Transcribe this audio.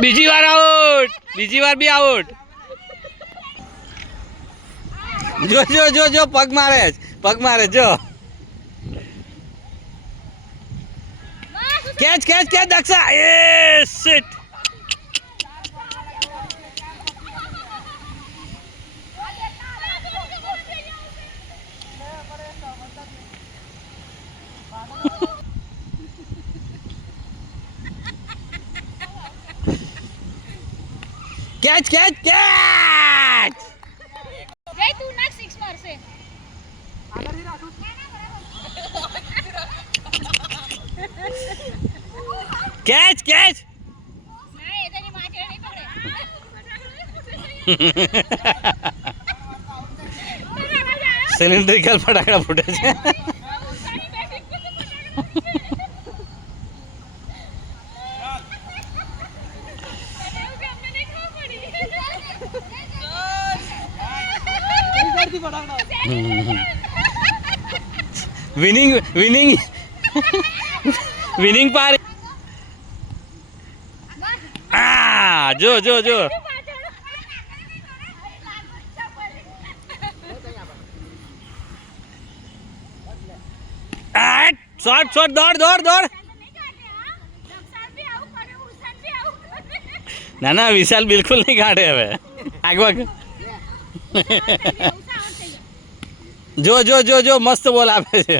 બીજી વાર આઉટ, બીજી વાર બી આઉટ. જો જો જો જો પગ મારે છે, પગ મારે જો. Catch catch catch Daksha. એ shit. Catch catch catch. Jay તું ના સિક્સ મારશે. Catch catch. ના એ તેની માં કે નહીં પકડે. સિલિન્ડ્રિકલ ફટાકડા ફૂટે છે. વિનિંગ વિનિંગ વિનિંગ પાર. આ જો જો જો. શોટ શોટ દોડ દોડ દોડ. ના ના વિશાલ બિલકુલ નહીં કાઢે હવે. આગળ જો જો જો જો મસ્ત બોલ આપે છે.